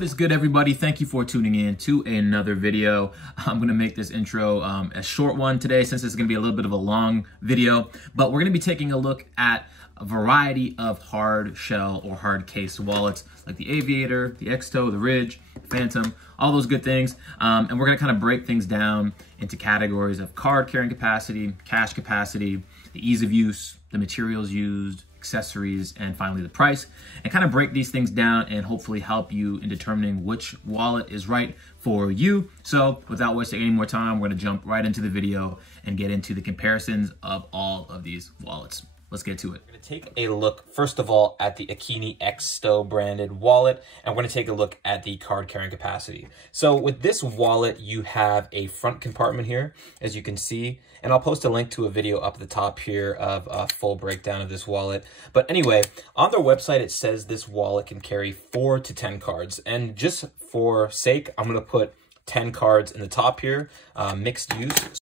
What is good, everybody? Thank you for tuning in to another video. I'm going to make this intro a short one today since it's going to be a little bit of a long video, but we're going to be taking a look at a variety of hard shell or hard case wallets like the Aviator, the Xsto, the Ridge, Fantom, all those good things. And we're going to kind of break things down into categories of card carrying capacity, cash capacity, the ease of use, the materials used, accessories, and finally the price, and kind of break these things down and hopefully help you in determining which wallet is right for you. So without wasting any more time, we're going to jump right into the video and get into the comparisons of all of these wallets. Let's get to it. We're going to take a look, first of all, at the Akeeni Xsto branded wallet, and we're going to take a look at the card carrying capacity. So with this wallet, you have a front compartment here, as you can see, and I'll post a link to a video up at the top here of a full breakdown of this wallet. But anyway, on their website, it says this wallet can carry 4 to 10 cards. And just for sake, I'm going to put 10 cards in the top here, mixed use.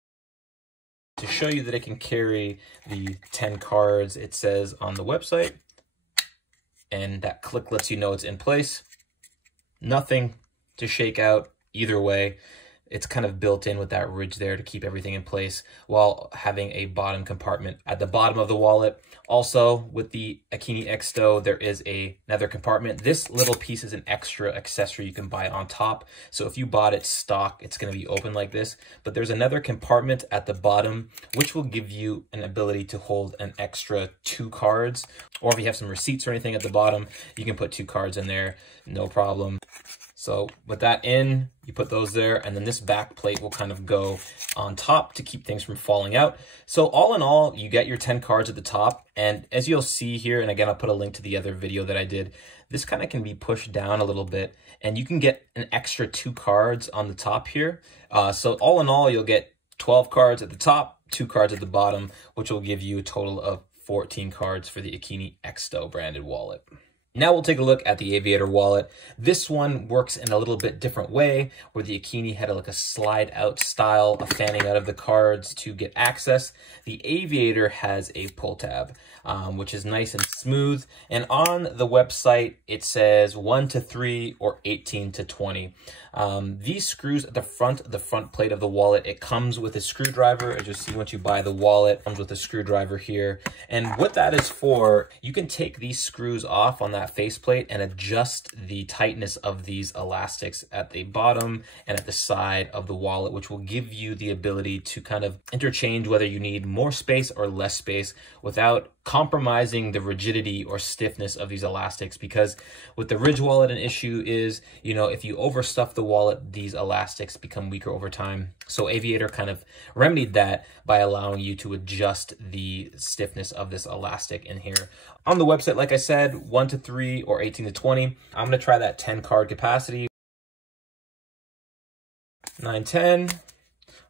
To show you that it can carry the 10 cards, it says on the website, and that click lets you know it's in place. Nothing to shake out either way. It's kind of built in with that ridge there to keep everything in place while having a bottom compartment at the bottom of the wallet. Also, with the Akeeni Xsto, there is another compartment. This little piece is an extra accessory you can buy on top. So if you bought it stock, it's going to be open like this. But there's another compartment at the bottom, which will give you an ability to hold an extra 2 cards. Or if you have some receipts or anything at the bottom, you can put 2 cards in there, no problem. So with that in, you put those there, and then this back plate will kind of go on top to keep things from falling out. So all in all, you get your 10 cards at the top, and as you'll see here, and again, I'll put a link to the other video that I did, this kind of can be pushed down a little bit, and you can get an extra 2 cards on the top here. So all in all, you'll get 12 cards at the top, 2 cards at the bottom, which will give you a total of 14 cards for the Akeeni Xsto branded wallet. Now we'll take a look at the Aviator wallet. This one works in a little bit different way, where the Akeeni had like a slide out style of fanning out of the cards to get access. The Aviator has a pull tab, which is nice and smooth. And on the website, it says 1 to 3 or 18 to 20. These screws at the front plate of the wallet, it comes with a screwdriver. As you see, once you buy the wallet, it comes with a screwdriver here. And what that is for, you can take these screws off on that faceplate and adjust the tightness of these elastics at the bottom and at the side of the wallet, which will give you the ability to kind of interchange whether you need more space or less space without compromising the rigidity or stiffness of these elastics. Because with the Ridge wallet, an issue is, you know, if you overstuff the wallet, these elastics become weaker over time. So Aviator kind of remedied that by allowing you to adjust the stiffness of this elastic in here. On the website, like I said, 1 to 3 or 18 to 20. I'm going to try that 10 card capacity. 9, 10.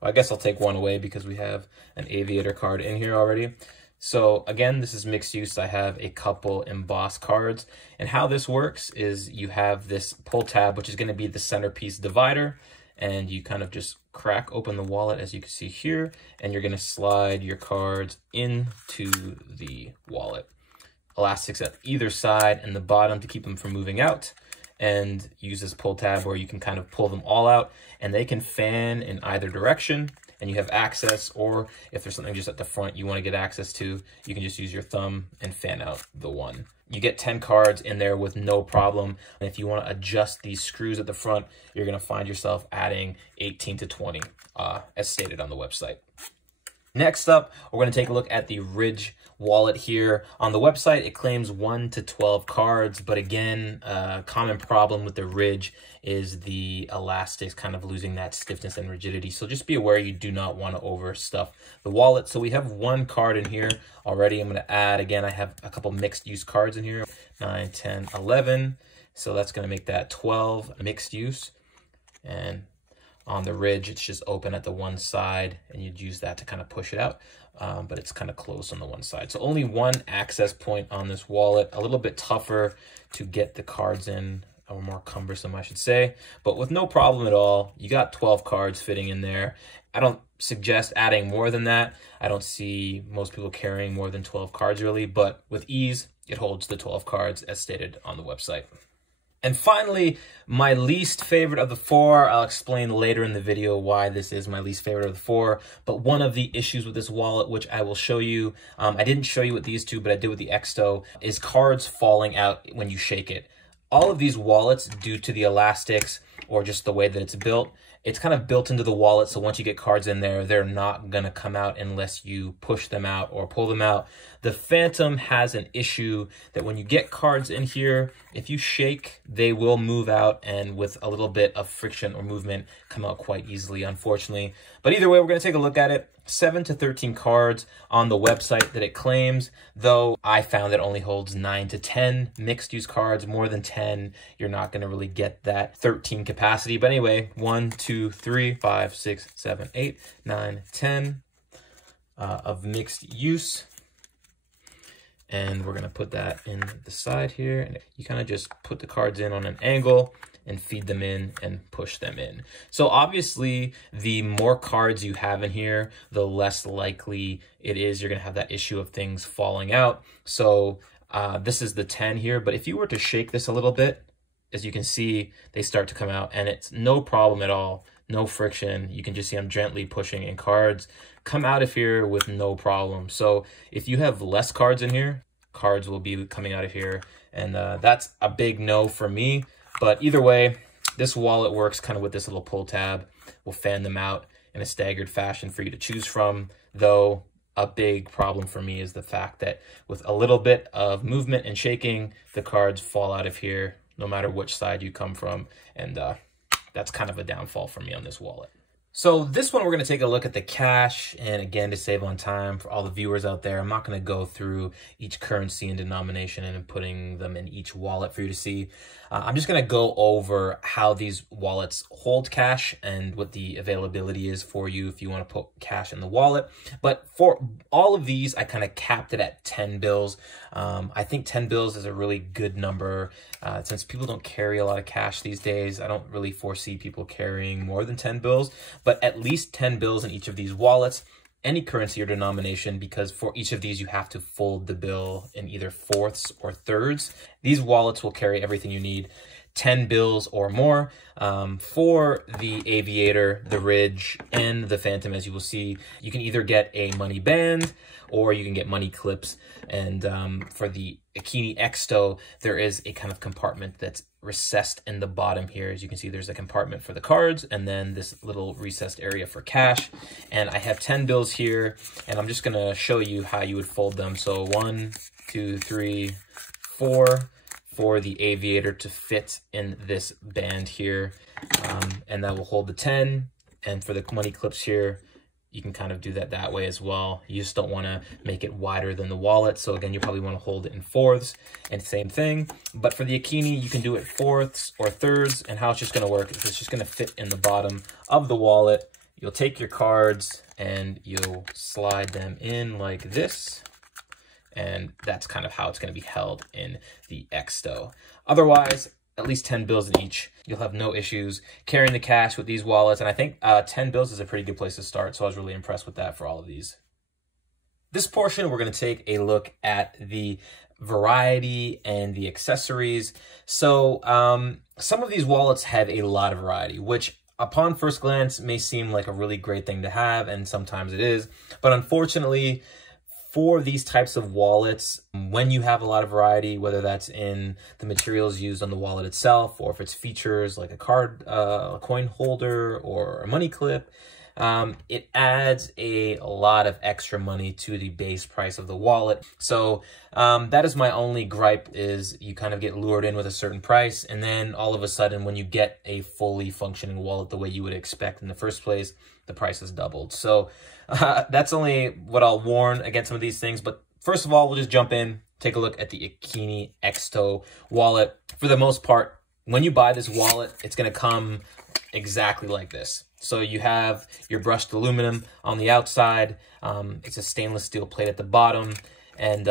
Well, I guess I'll take one away because we have an Aviator card in here already. So again, this is mixed use. I have a couple embossed cards. And how this works is you have this pull tab, which is going to be the centerpiece divider. And you kind of just crack open the wallet, as you can see here. And you're going to slide your cards into the wallet. Elastics at either side and the bottom to keep them from moving out. And use this pull tab where you can kind of pull them all out. And they can fan in either direction. And you have access, or if there's something just at the front you want to get access to, you can just use your thumb and fan out the one. You get 10 cards in there with no problem. And if you want to adjust these screws at the front, you're going to find yourself adding 18 to 20, as stated on the website. Next up, we're going to take a look at the Ridge wallet here. On the website, it claims 1 to 12 cards, but again, a common problem with the Ridge is the elastics kind of losing that stiffness and rigidity. So just be aware you do not want to overstuff the wallet. So we have 1 card in here already. I'm going to add, again, I have a couple mixed use cards in here, 9, 10, 11. So that's going to make that 12 mixed use. And on the Ridge, it's just open at the one side, and you'd use that to kind of push it out, but it's kind of closed on the one side. So only 1 access point on this wallet, a little bit tougher to get the cards in, or more cumbersome, I should say, but with no problem at all. You got 12 cards fitting in there. I don't suggest adding more than that. I don't see most people carrying more than 12 cards really, but with ease, it holds the 12 cards as stated on the website. And finally, my least favorite of the four. I'll explain later in the video why this is my least favorite of the four. But one of the issues with this wallet, which I will show you, I didn't show you with these two, but I did with the Xsto, is cards falling out when you shake it. All of these wallets, due to the elastics or just the way that it's built, it's kind of built into the wallet, so once you get cards in there, they're not gonna come out unless you push them out or pull them out. The Fantom has an issue that when you get cards in here, if you shake, they will move out, and with a little bit of friction or movement, come out quite easily, unfortunately. But either way, we're gonna take a look at it. 7 to 13 cards on the website that it claims, though I found it only holds 9 to 10 mixed use cards. More than 10, you're not gonna really get that 13 capacity. But anyway, 1, 2, 3, 5, 6, 7, 8, 9, 10 of mixed use. And we're gonna put that in the side here. And you kind of just put the cards in on an angle and feed them in and push them in. So obviously, the more cards you have in here, the less likely it is you're gonna have that issue of things falling out. So this is the 10 here, but if you were to shake this a little bit, as you can see, they start to come out, and it's no problem at all, no friction. You can just see I'm gently pushing, and cards come out of here with no problem. So if you have less cards in here, cards will be coming out of here, and that's a big no for me. But either way, this wallet works kind of with this little pull tab. We'll fan them out in a staggered fashion for you to choose from, though a big problem for me is the fact that with a little bit of movement and shaking, the cards fall out of here no matter which side you come from, and that's kind of a downfall for me on this wallet. So this one, we're going to take a look at the cash, and again, to save on time for all the viewers out there, I'm not going to go through each currency and denomination and putting them in each wallet for you to see. I'm just going to go over how these wallets hold cash and what the availability is for you if you want to put cash in the wallet. But for all of these, I kind of capped it at 10 bills. I think 10 bills is a really good number. Since people don't carry a lot of cash these days, I don't really foresee people carrying more than 10 bills. But at least 10 bills in each of these wallets, any currency or denomination, because for each of these you have to fold the bill in either fourths or thirds. These wallets will carry everything you need, 10 bills or more. For the Aviator, the Ridge, and the Fantom, as you will see, you can either get a money band or you can get money clips. And for the Akeeni Xsto, there is a kind of compartment that's recessed in the bottom here. As you can see, there's a compartment for the cards and then this little recessed area for cash. And I have 10 bills here, and I'm just gonna show you how you would fold them. So 1, 2, 3, 4 for the Aviator to fit in this band here. And that will hold the 10. And for the money clips here, you can kind of do that way as well. You just don't want to make it wider than the wallet. So again, you probably want to hold it in fourths, and same thing. But for the Akeeni, you can do it fourths or thirds. And how it's just going to work is it's just going to fit in the bottom of the wallet. You'll take your cards and you'll slide them in like this. And that's kind of how it's going to be held in the Xsto. Otherwise, at least 10 bills in each. You'll have no issues carrying the cash with these wallets. And I think 10 bills is a pretty good place to start. So I was really impressed with that for all of these. This portion, we're going to take a look at the variety and the accessories. So some of these wallets have a lot of variety, which upon first glance may seem like a really great thing to have. And sometimes it is. But unfortunately, for these types of wallets, when you have a lot of variety, whether that's in the materials used on the wallet itself, or if it's features like a card, a coin holder, or a money clip, it adds a lot of extra money to the base price of the wallet. So that is my only gripe, is you kind of get lured in with a certain price, and then all of a sudden when you get a fully functioning wallet the way you would expect in the first place, the price has doubled. So that's only what I'll warn against some of these things. But first of all, we'll just jump in, take a look at the Akeeni Xsto wallet. For the most part, when you buy this wallet, it's going to come exactly like this. So you have your brushed aluminum on the outside. It's a stainless steel plate at the bottom. And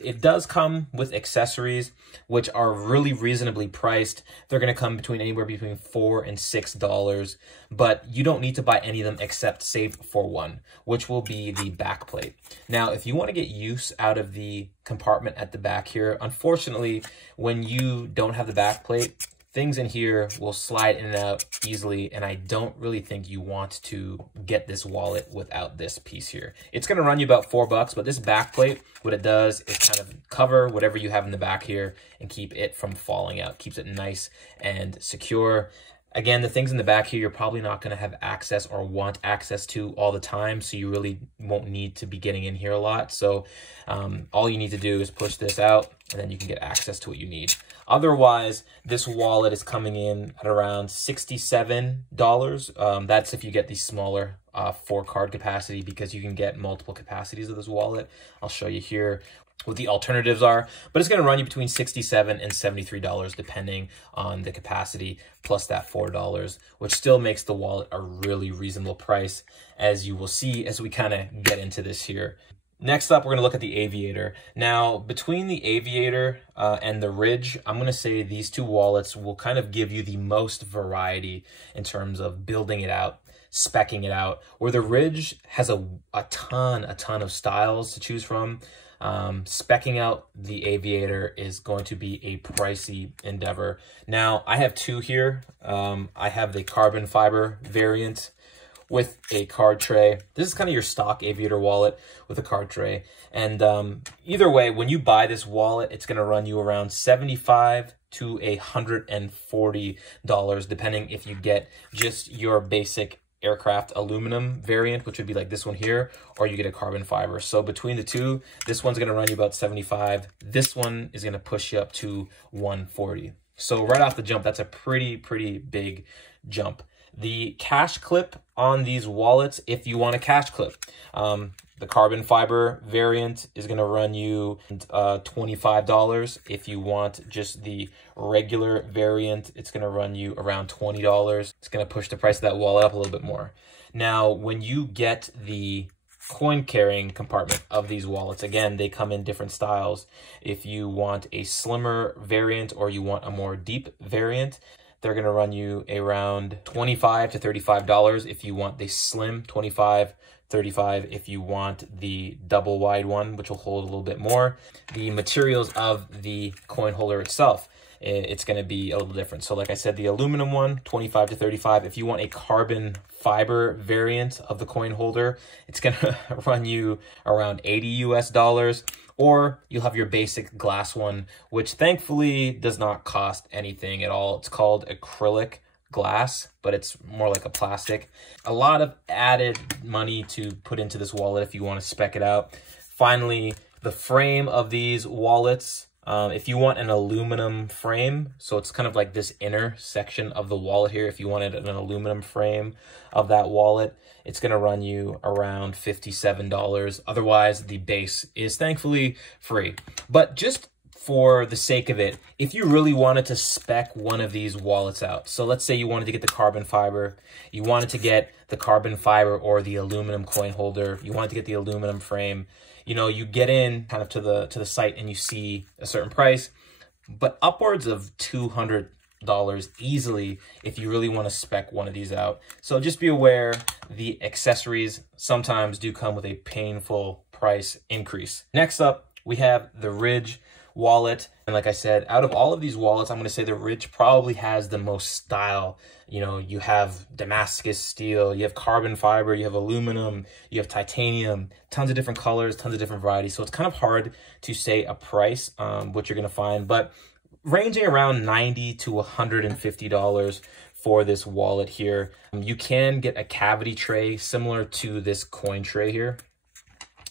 it does come with accessories, which are really reasonably priced. They're going to come anywhere between $4 and $6, but you don't need to buy any of them except save for one, which will be the back plate. Now, if you want to get use out of the compartment at the back here, unfortunately, when you don't have the back plate, things in here will slide in and out easily, and I don't really think you want to get this wallet without this piece here. It's going to run you about $4, but this back plate, what it does is kind of cover whatever you have in the back here and keep it from falling out. Keeps it nice and secure. Again, the things in the back here, you're probably not going to have access or want access to all the time, so you really won't need to be getting in here a lot. So all you need to do is push this out, and then you can get access to what you need. Otherwise, this wallet is coming in at around $67. That's if you get the smaller 4-card capacity, because you can get multiple capacities of this wallet. I'll show you here what the alternatives are, but it's going to run you between $67 and $73 depending on the capacity, plus that $4, which still makes the wallet a really reasonable price, as you will see as we kind of get into this here. Next up, we're going to look at the Aviator. Now, between the Aviator and the Ridge, I'm going to say these two wallets will kind of give you the most variety in terms of building it out, speccing it out, where the Ridge has a ton of styles to choose from. Speccing out the Aviator is going to be a pricey endeavor. Now, I have two here. I have the carbon fiber variant with a card tray. This is kind of your stock Aviator wallet with a card tray. And either way, when you buy this wallet, it's going to run you around $75 to $140, depending if you get just your basic aircraft aluminum variant, which would be like this one here, or you get a carbon fiber. So between the two, this one's going to run you about $75. This one is going to push you up to $140. So right off the jump, that's a pretty big jump. The cash clip on these wallets, if you want a cash clip, the carbon fiber variant is going to run you $25. If you want just the regular variant, it's going to run you around $20. It's going to push the price of that wallet up a little bit more. Now, when you get the coin carrying compartment of these wallets, again, they come in different styles. If you want a slimmer variant or you want a more deep variant, they're going to run you around $25 to $35. If you want the slim, $25, $35 if you want the double wide one, which will hold a little bit more. The materials of the coin holder itself, it's going to be a little different. So like I said, the aluminum one, $25 to $35. If you want a carbon fiber variant of the coin holder, it's going to run you around $80 US. Or you'll have your basic glass one, which thankfully does not cost anything at all. It's called acrylic glass, but it's more like a plastic. A lot of added money to put into this wallet if you want to spec it out. Finally, the frame of these wallets. If you want an aluminum frame, so it's kind of like this inner section of the wallet here. If you wanted an aluminum frame of that wallet, it's going to run you around $57. Otherwise, the base is thankfully free. But just for the sake of it, if you really wanted to spec one of these wallets out, so let's say you wanted to get the carbon fiber, you wanted to get the carbon fiber or the aluminum coin holder, you wanted to get the aluminum frame, you know, you get in kind of to the site and you see a certain price, but upwards of $200 easily if you really want to spec one of these out. So just be aware, the accessories sometimes do come with a painful price increase. Next up, we have the Ridge wallet. And like I said, out of all of these wallets, I'm going to say the Ridge probably has the most style. You know, you have Damascus steel, you have carbon fiber, you have aluminum, you have titanium, tons of different colors, tons of different varieties. So it's kind of hard to say a price, what you're going to find, but ranging around $90 to $150 for this wallet here. You can get a cavity tray similar to this coin tray here.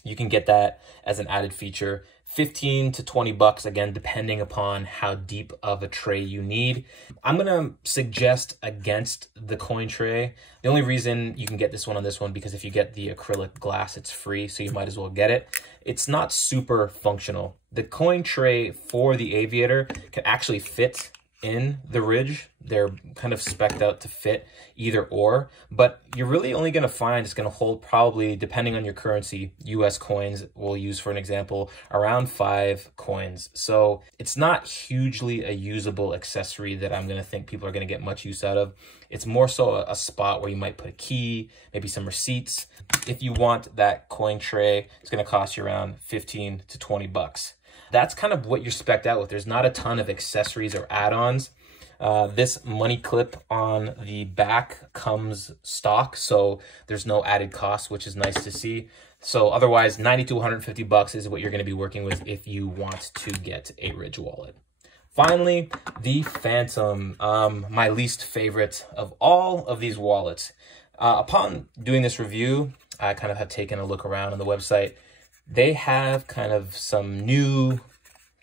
You can get that as an added feature. 15 to 20 bucks, again, depending upon how deep of a tray you need. I'm going to suggest against the coin tray. The only reason you can get this one on this one, because if you get the acrylic glass, it's free, so you might as well get it. It's not super functional. The coin tray for the Aviator can actually fit in the Ridge. They're kind of spec'd out to fit either or, but you're really only going to find it's going to hold probably, depending on your currency, US coins, we'll use for an example, around 5 coins. So it's not hugely a usable accessory that I'm going to think people are going to get much use out of. It's more so a spot where you might put a key, maybe some receipts. If you want that coin tray, it's going to cost you around 15 to 20 bucks. That's kind of what you're spec'd out with. There's not a ton of accessories or add-ons. This money clip on the back comes stock, so there's no added cost, which is nice to see. So otherwise, 90 to 150 bucks is what you're going to be working with if you want to get a Ridge wallet. Finally, the Fantom, my least favorite of all of these wallets. Upon doing this review, I kind of have taken a look around on the website. They have kind of some new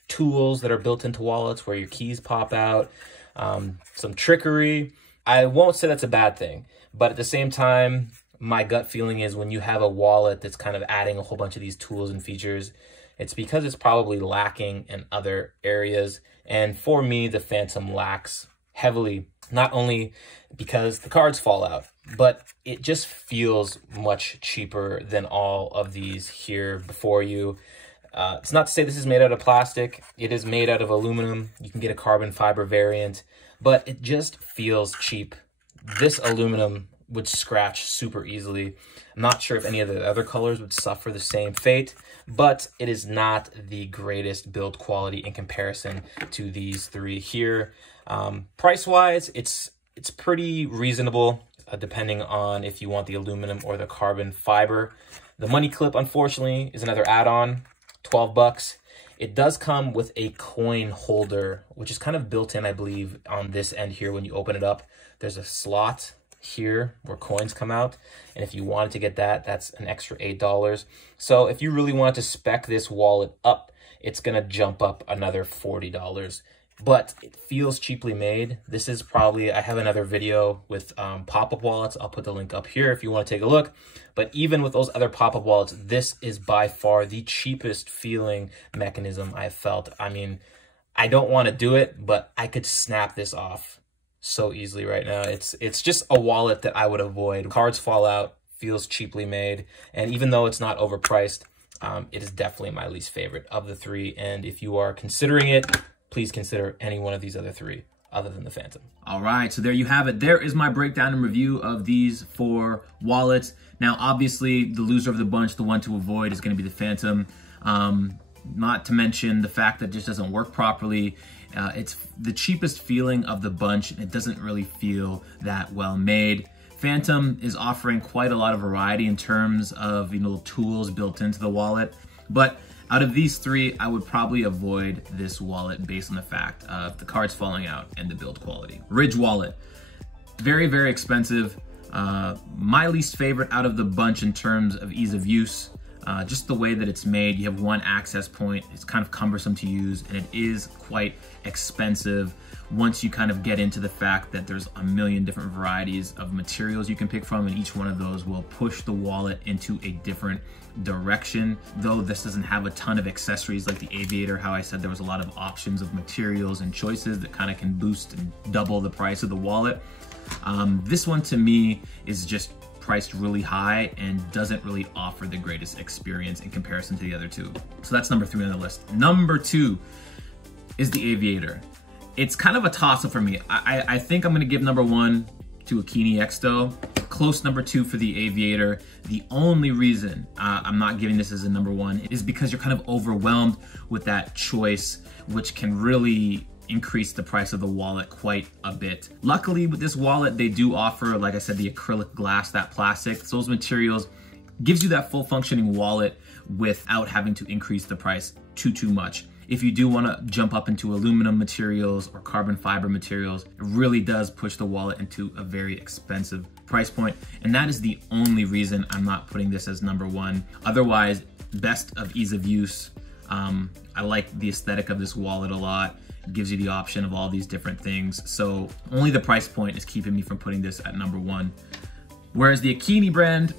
tools that are built into wallets where your keys pop out, some trickery. I won't say that's a bad thing, but at the same time, my gut feeling is when you have a wallet that's kind of adding a whole bunch of these tools and features, it's because it's probably lacking in other areas. And for me, the Fantom lacks heavily, not only because the cards fall out, but it just feels much cheaper than all of these here before you. It's not to say this is made out of plastic. It is made out of aluminum. You can get a carbon fiber variant, but it just feels cheap. This aluminum would scratch super easily. I'm not sure if any of the other colors would suffer the same fate, but it is not the greatest build quality in comparison to these three here. Price-wise, it's pretty reasonable, depending on if you want the aluminum or the carbon fiber. The money clip, unfortunately, is another add-on, 12 bucks. It does come with a coin holder, which is kind of built in, I believe, on this end here. When you open it up, there's a slot here where coins come out. And if you wanted to get that, that's an extra $8. So if you really wanted to spec this wallet up, it's going to jump up another $40. But it feels cheaply made. This is probably, I have another video with pop-up wallets. I'll put the link up here if you want to take a look. But even with those other pop-up wallets, this is by far the cheapest feeling mechanism I've felt. I mean, I don't want to do it, but I could snap this off so easily right now. It's just a wallet that I would avoid. Cards fall out, feels cheaply made, and even though it's not overpriced, it is definitely my least favorite of the three. And if you are considering it, please consider any one of these other three other than the Fantom. All right, so there you have it. There is my breakdown and review of these 4 wallets. Now, obviously, the loser of the bunch, the one to avoid, is going to be the Fantom. Not to mention the fact that it just doesn't work properly. It's the cheapest feeling of the bunch. It doesn't really feel that well made. Fantom is offering quite a lot of variety in terms of tools built into the wallet, but out of these 3, I would probably avoid this wallet based on the fact of the cards falling out and the build quality. Ridge wallet, very, very expensive. My least favorite out of the bunch in terms of ease of use. Just the way that it's made, you have one access point. It's kind of cumbersome to use, and it is quite expensive once you kind of get into the fact that there's a million different varieties of materials you can pick from, and each one of those will push the wallet into a different direction. Though this doesn't have a ton of accessories like the Aviator, how I said there was a lot of options of materials and choices that kind of can boost and double the price of the wallet. This one to me is just priced really high and doesn't really offer the greatest experience in comparison to the other 2. So that's number 3 on the list. Number 2 is the Aviator. It's kind of a toss-up for me. I think I'm gonna give number 1 to Akeeni Xsto. Close number 2 for the Aviator. The only reason I'm not giving this as a number 1 is because you're kind of overwhelmed with that choice, which can really increase the price of the wallet quite a bit. Luckily with this wallet, they do offer, like I said, the acrylic glass, that plastic. So those materials gives you that full functioning wallet without having to increase the price too much. If you do want to jump up into aluminum materials or carbon fiber materials, it really does push the wallet into a very expensive price point. And that is the only reason I'm not putting this as number 1. Otherwise, best of ease of use. I like the aesthetic of this wallet a lot. It gives you the option of all these different things. So only the price point is keeping me from putting this at number 1. Whereas the Akeeni brand,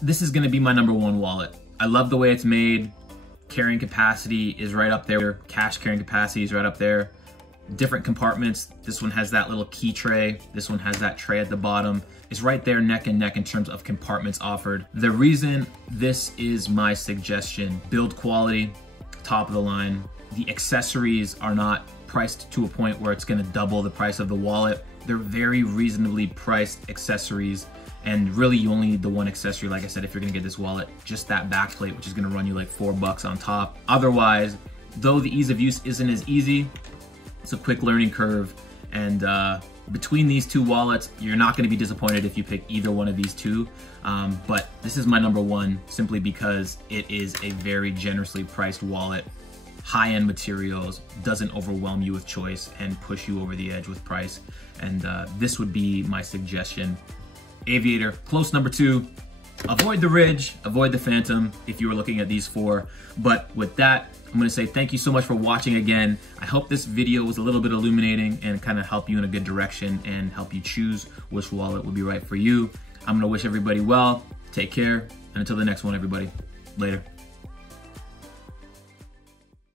this is gonna be my number 1 wallet. I love the way it's made. Carrying capacity is right up there. Cash carrying capacity is right up there. different compartments. This one has that little key tray. This one has that tray at the bottom. It's right there neck and neck in terms of compartments offered. The reason this is my suggestion, build quality, top of the line. The accessories are not priced to a point where it's gonna double the price of the wallet. They're very reasonably priced accessories, and really you only need the one accessory, like I said, if you're gonna get this wallet, just that backplate, which is gonna run you like $4 on top. Otherwise, though the ease of use isn't as easy, it's a quick learning curve, and between these two wallets, you're not gonna be disappointed if you pick either one of these two, but this is my number one simply because it is a very generously priced wallet. High-end materials, doesn't overwhelm you with choice and push you over the edge with price, and this would be my suggestion. Aviator, close number two. Avoid the Ridge, avoid the Fantom if you were looking at these four. But with that, I'm gonna say thank you so much for watching again. I hope this video was a little bit illuminating and kind of help you in a good direction and help you choose which wallet would be right for you. I'm gonna wish everybody well, take care, and until the next one, everybody, later.